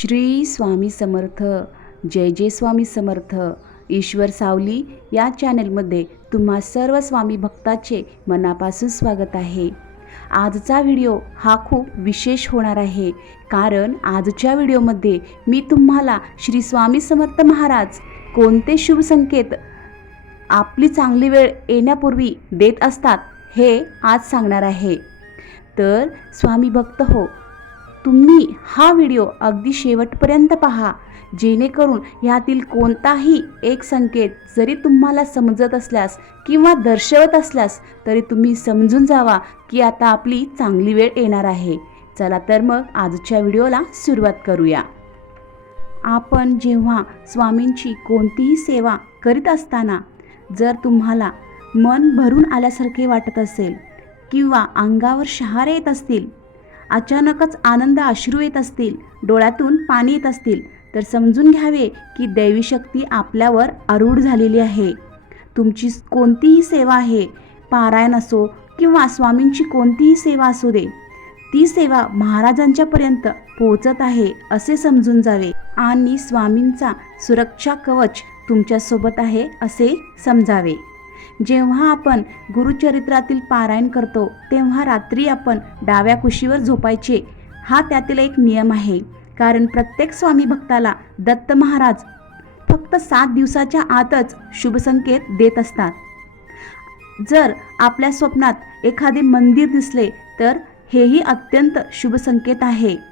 श्री स्वामी समर्थ. जय जय स्वामी समर्थ. ईश्वर सावली या चॅनलमध्ये तुम्हा सर्व स्वामी भक्ताचे मनापासून स्वागत आहे. आजचा व्हिडिओ हा खूप विशेष होणार आहे. कारण आजच्या व्हिडिओमध्ये मी तुम्हाला श्री स्वामी समर्थ महाराज कोणते शुभ संकेत आपली चांगली वेळ येण्यापूर्वी देत असतात हे आज सांगणार आहे. तर स्वामी भक्त हो तुम्ही हा व्हिडिओ अगदी शेवटपर्यंत पहा. जेणेकरून ह्यातील कोणताही एक संकेत जरी तुम्हाला समजत असल्यास किंवा दर्शवत असल्यास तरी तुम्ही समजून जावा की आता आपली चांगली वेळ येणार आहे. चला तर मग आजच्या व्हिडिओला सुरुवात करूया. आपण जेव्हा स्वामींची कोणतीही सेवा करीत असताना जर तुम्हाला मन भरून आल्यासारखे वाटत असेल किंवा अंगावर शहारे येत असतील अचानकच आनंद अश्रू येत असतील डोळ्यातून पाणी येत असतील तर समजून घ्यावे की दैवी शक्ती आपल्यावर आरूढ झालेली आहे. तुमची कोणतीही सेवा आहे पारायण असो किंवा स्वामींची कोणतीही सेवा असू दे ती सेवा महाराजांच्यापर्यंत पोहोचत आहे असे समजून जावे. आणि स्वामींचा सुरक्षा कवच तुमच्यासोबत आहे असे समजावे. जेव्हा आपण गुरुचरित्रातील पारायण करतो तेव्हा रात्री आपण डाव्या कुशीवर झोपायचे. हा त्यातील एक नियम आहे. कारण प्रत्येक स्वामी भक्ताला दत्त महाराज फक्त सात दिवसाच्या आतच शुभसंकेत देत असतात. जर आपल्या स्वप्नात एखादे मंदिर दिसले तर हेही अत्यंत शुभ संकेत आहे.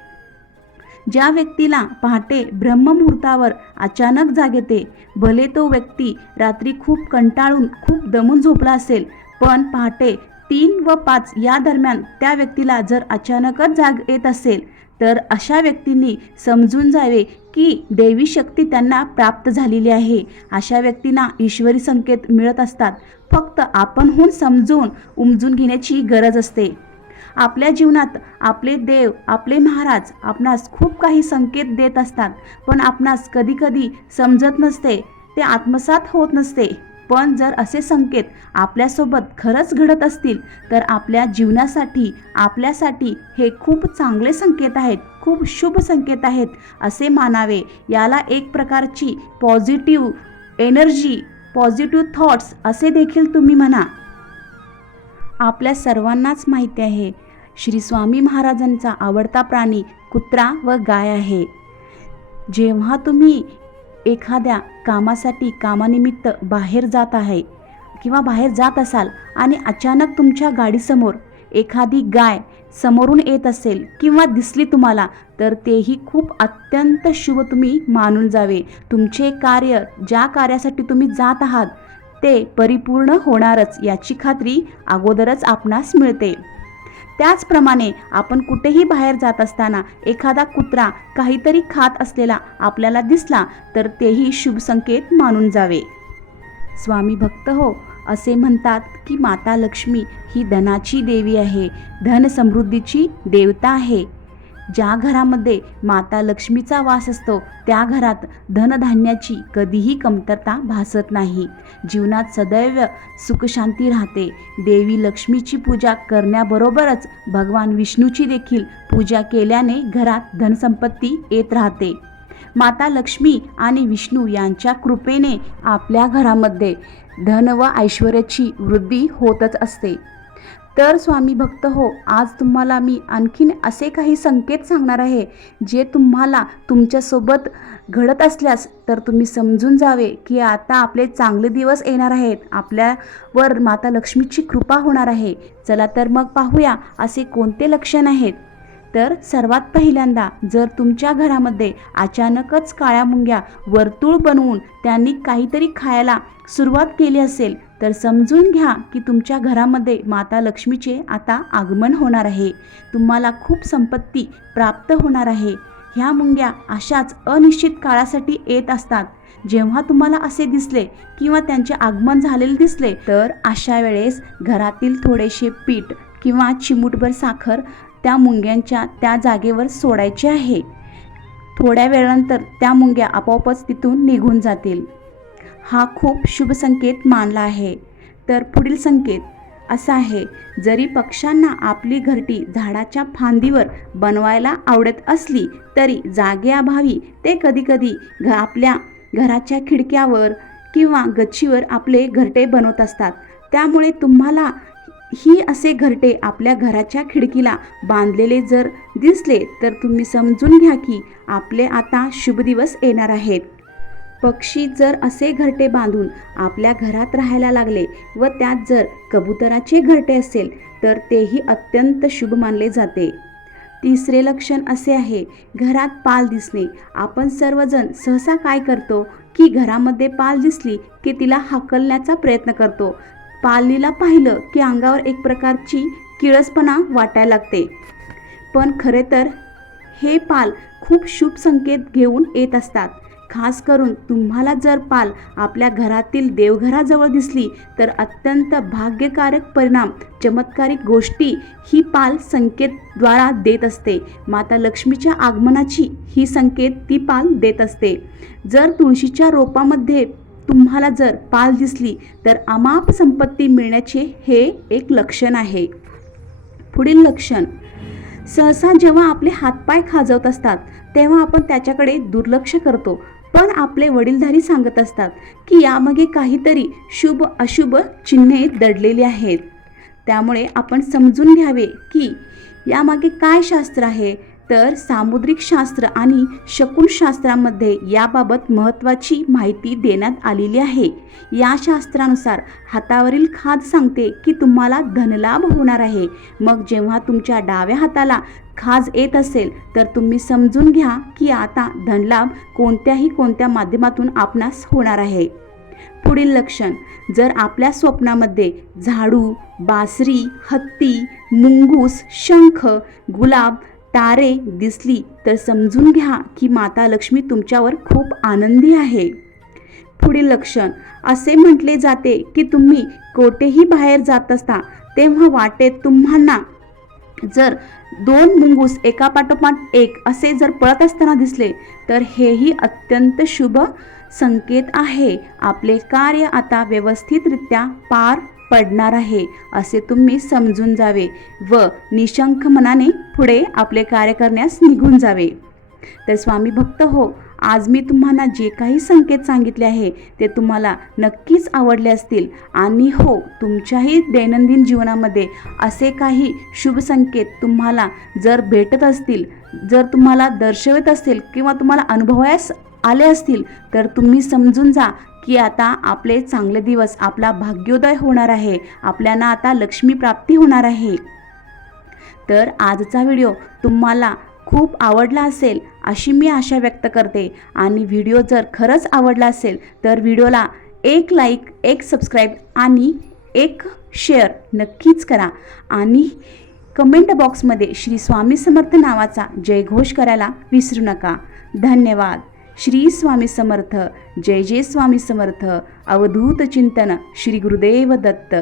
ज्या व्यक्तीला पहाटे ब्रह्ममुहूर्तावर अचानक जाग येते भले तो व्यक्ती रात्री खूप कंटाळून खूप दमून झोपला असेल पण पहाटे तीन व पाच या दरम्यान त्या व्यक्तीला जर अचानकच जाग येत असेल तर अशा व्यक्तींनी समजून जावे की देवी शक्ती त्यांना प्राप्त झालेली आहे. अशा व्यक्तींना ईश्वरी संकेत मिळत असतात. फक्त आपणहून समजून उमजून घेण्याची गरज असते. आपल्या जीवनात आपले देव आपले महाराज आपणास खूप काही संकेत देत असतात पण आपणास कधीकधी समजत नसते ते आत्मसात होत नसते. पण जर असे संकेत आपल्यासोबत खरंच घडत असतील तर आपल्या जीवनासाठी आपल्यासाठी हे खूप चांगले संकेत आहेत खूप शुभ संकेत आहेत असे मानावे. याला एक प्रकारची पॉझिटिव्ह एनर्जी पॉझिटिव्ह थॉट्स असे देखील तुम्ही म्हणा. आपल्या सर्वांनाच माहिती आहे. श्री स्वामी महाराजांचा आवडता प्राणी कुत्रा व गाय आहे. जेव्हा तुम्ही एखाद्या कामासाठी कामानिमित्त बाहेर जात आहे किंवा बाहेर जात असाल आणि अचानक तुमच्या गाडीसमोर एखादी गाय समोरून येत असेल किंवा दिसली तुम्हाला तर तेही खूप अत्यंत शुभ तुम्ही मानून जावे. तुमचे कार्य ज्या कार्यासाठी तुम्ही जात आहात ते परिपूर्ण होणारच याची खात्री अगोदरच आपणास मिळते. त्याचप्रमाणे आपण कुठेही बाहेर जात असताना एखादा कुत्रा काहीतरी खात असलेला आपल्याला दिसला तर तेही शुभ संकेत मानून जावे. स्वामी भक्त हो असे म्हणतात की माता लक्ष्मी ही धनाची देवी आहे धन समृद्धीची देवता आहे. ज्या घरामध्ये माता लक्ष्मीचा वास असतो त्या घरात धनधान्याची कधीही कमतरता भासत नाही. जीवनात सदैव सुखशांती राहते. देवी लक्ष्मीची पूजा करण्याबरोबरच भगवान विष्णूची देखील पूजा केल्याने घरात धनसंपत्ती येत राहते. माता लक्ष्मी आणि विष्णू यांच्या कृपेने आपल्या घरामध्ये धन व ऐश्वर्याची वृद्धी होतच असते. तर स्वामी भक्त हो आज तुम्हाला मी आणखीन असे काही संकेत सांगणार आहे जे तुम्हाला तुमच्यासोबत घडत असल्यास तर तुम्ही समजून जावे की आता आपले चांगले दिवस येणार आहेत. आपल्यावर माता लक्ष्मीची कृपा होणार आहे. चला तर मग पाहूया असे कोणते लक्षण आहेत. तर सर्वात पहिल्यांदा जर तुमच्या घरामध्ये अचानकच काळ्या मुंग्या वर्तुळ बनवून त्यांनी काहीतरी खायला सुरुवात केली असेल तर समजून घ्या की तुमच्या घरामध्ये माता लक्ष्मीचे आता आगमन होणार आहे. तुम्हाला खूप संपत्ती प्राप्त होणार आहे. ह्या मुंग्या अशाच अनिश्चित काळासाठी येत असतात. जेव्हा तुम्हाला असे दिसले किंवा त्यांचे आगमन झालेले दिसले तर अशा वेळेस घरातील थोडेसे पीठ किंवा चिमूटभर साखर त्या मुंग्यांच्या त्या जागेवर सोडायचे आहे. थोड्या वेळानंतर त्या मुंग्या आपोआपच तिथून निघून जातील. हा खूप शुभ संकेत मानला आहे. तर पुढील संकेत असा आहे जरी पक्ष्यांना आपली घरटी झाडाच्या फांदीवर बनवायला आवडत असली तरी जागेअभावी ते कधीकधी घ आपल्या घराच्या खिडक्यावर किंवा गच्चीवर आपले घरटे बनवत असतात. त्यामुळे तुम्हाला ही असे घरटे आपल्या घराच्या खिडकीला बांधलेले जर दिसले तर तुम्ही समजून घ्या की आपले आता शुभ दिवस येणार आहेत. पक्षी जर असे घरटे बांधून आपल्या घरात राहायला लागले व त्यात जर कबुतराचे घरटे असेल तर तेही अत्यंत शुभ मानले जाते. तिसरे लक्षण असे आहे घरात पाल दिसणे. आपण सर्वजण सहसा काय करतो? की घरामध्ये पाल दिसली की तिला हाकलण्याचा प्रयत्न करतो. पालीला पाहिलं की अंगावर एक प्रकारची किळसपणा वाटायला लागते. पण खरे तर हे पाल खूप शुभ संकेत घेऊन येत असतात. खास करून तुम्हाला जर पाल आपल्या घरातील देवघराजवळ दिसली तर अत्यंत भाग्यकारक परिणाम चमत्कारिक गोष्टी ही पाल संकेतद्वारा देत असते. माता लक्ष्मीच्या आगमनाची ही संकेत ती पाल देत असते. जर तुळशीच्या रोपामध्ये तुम्हाला जर पाल दिसली तर अमाप संपत्ती मिळण्याचे हे एक लक्षण आहे. पुढील लक्षण. सहसा जेव्हा आपले हातपाय खाजवत असतात तेव्हा आपण त्याच्याकडे दुर्लक्ष करतो. पण आपले वडीलधारी सांगत असतात की यामागे काहीतरी शुभ अशुभ चिन्हे दडलेली आहेत. त्यामुळे आपण समजून घ्यावे की यामागे काय शास्त्र आहे? तर सामुद्रिक शास्त्र आणि शकुनशास्त्रामध्ये याबाबत महत्त्वाची माहिती देण्यात आलेली आहे. या शास्त्रानुसार हातावरील खाद सांगते की तुम्हाला धनलाभ होणार आहे. मग जेव्हा तुमच्या डाव्या हाताला खाज येत असेल तर तुम्ही समजून घ्या की आता धनलाभ कोणत्याही कोणत्या माध्यमातून आपणास होणार आहे. पुढील लक्षण जर आपल्या स्वप्नामध्ये झाडू बासरी हत्ती मुंगूस शंख गुलाब तारे दिसली तर समजून घ्या की माता लक्ष्मी तुमच्यावर खूप आनंदी आहे. पुढील लक्षण असे म्हटले जाते की तुम्ही कोठेही बाहेर जात असता तेव्हा वाटेत तुम्हाला जर दोन मुंगूस एका पाठोपाठ एक असे जर पळत असताना दिसले तर हेही अत्यंत शुभ संकेत आहे. आपले कार्य आता व्यवस्थितरित्या पार पडणार आहे असे तुम्ही समजून जावे व निशंक मनाने पुढे आपले कार्य करण्यास निघून जावे. तर स्वामी भक्त हो आज मी तुम्हाला जे काही संकेत सांगितले आहे ते तुम्हाला नक्कीच आवडले असतील. आणि हो तुमच्याही दैनंदिन जीवनामध्ये असे काही शुभ संकेत तुम्हाला जर भेटत असतील जर तुम्हाला दर्शवत असतील किंवा तुम्हाला अनुभवायस आले असतील तर तुम्ही समजून जा की आता आपले चांगले दिवस आपला भाग्योदय होणार आहे. आपल्याला आता लक्ष्मी प्राप्ती होणार आहे. तर आजचा व्हिडिओ तुम्हाला खूप आवडला असेल अशी मी आशा व्यक्त करते. आणि व्हिडिओ जर खरंच आवडला असेल तर व्हिडिओला एक लाईक एक सबस्क्राईब आणि एक शेअर नक्कीच करा. आणि कमेंट बॉक्समध्ये श्री स्वामी समर्थ नावाचा जयघोष करायला विसरू नका. धन्यवाद. श्री स्वामी समर्थ. जय जय स्वामी समर्थ. अवधूत चिंतन श्री गुरुदेव दत्त.